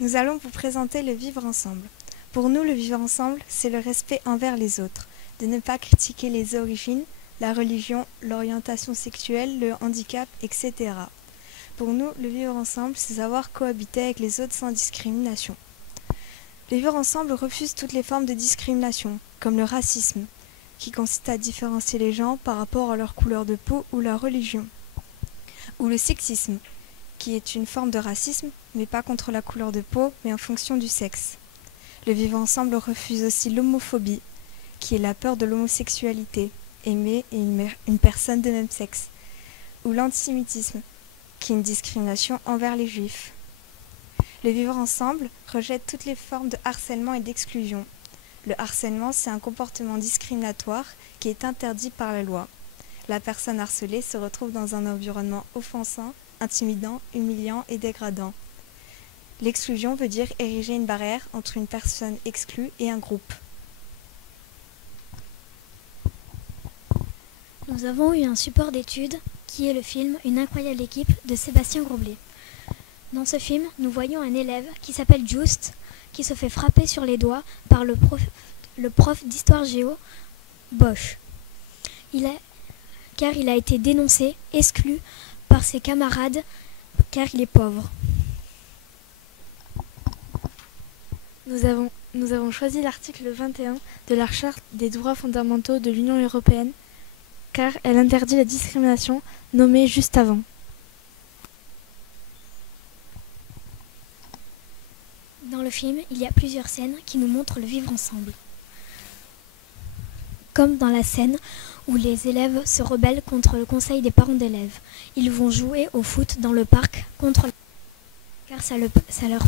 Nous allons vous présenter le vivre ensemble. Pour nous, le vivre ensemble, c'est le respect envers les autres, de ne pas critiquer les origines, la religion, l'orientation sexuelle, le handicap, etc. Pour nous, le vivre ensemble, c'est savoir cohabiter avec les autres sans discrimination. Le vivre ensemble refuse toutes les formes de discrimination, comme le racisme, qui consiste à différencier les gens par rapport à leur couleur de peau ou leur religion, ou le sexisme, qui est une forme de racisme, mais pas contre la couleur de peau, mais en fonction du sexe. Le vivre ensemble refuse aussi l'homophobie, qui est la peur de l'homosexualité, aimer une personne de même sexe, ou l'antisémitisme, qui est une discrimination envers les juifs. Le vivre ensemble rejette toutes les formes de harcèlement et d'exclusion. Le harcèlement, c'est un comportement discriminatoire qui est interdit par la loi. La personne harcelée se retrouve dans un environnement offensant, intimidant, humiliant et dégradant. L'exclusion veut dire ériger une barrière entre une personne exclue et un groupe. Nous avons eu un support d'étude qui est le film Une incroyable équipe de Sébastien Groblet. Dans ce film, nous voyons un élève qui s'appelle Just, qui se fait frapper sur les doigts par le prof d'histoire géo, Bosch. Car il a été dénoncé, exclu par ses camarades, car il est pauvre. Nous avons choisi l'article 21 de la Charte des droits fondamentaux de l'Union européenne, car elle interdit la discrimination nommée juste avant. Dans le film, il y a plusieurs scènes qui nous montrent le vivre ensemble. Comme dans la scène où les élèves se rebellent contre le conseil des parents d'élèves. Ils vont jouer au foot dans le parc car ça leur...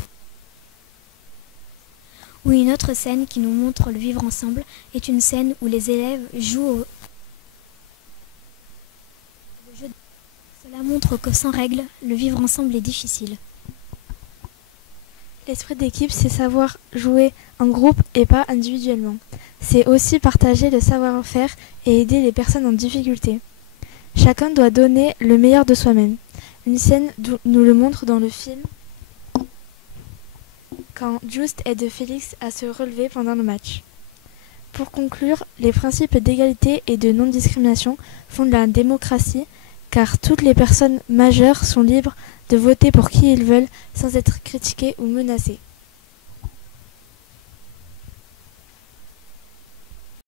Ou une autre scène qui nous montre le vivre ensemble est une scène où les élèves jouent au jeu. Cela montre que sans règles, le vivre ensemble est difficile. L'esprit d'équipe, c'est savoir jouer en groupe et pas individuellement. C'est aussi partager le savoir-faire et aider les personnes en difficulté. Chacun doit donner le meilleur de soi-même. Une scène nous le montre dans le film quand Just aide Félix à se relever pendant le match. Pour conclure, les principes d'égalité et de non-discrimination font de la démocratie, car toutes les personnes majeures sont libres de voter pour qui ils veulent sans être critiquées ou menacées.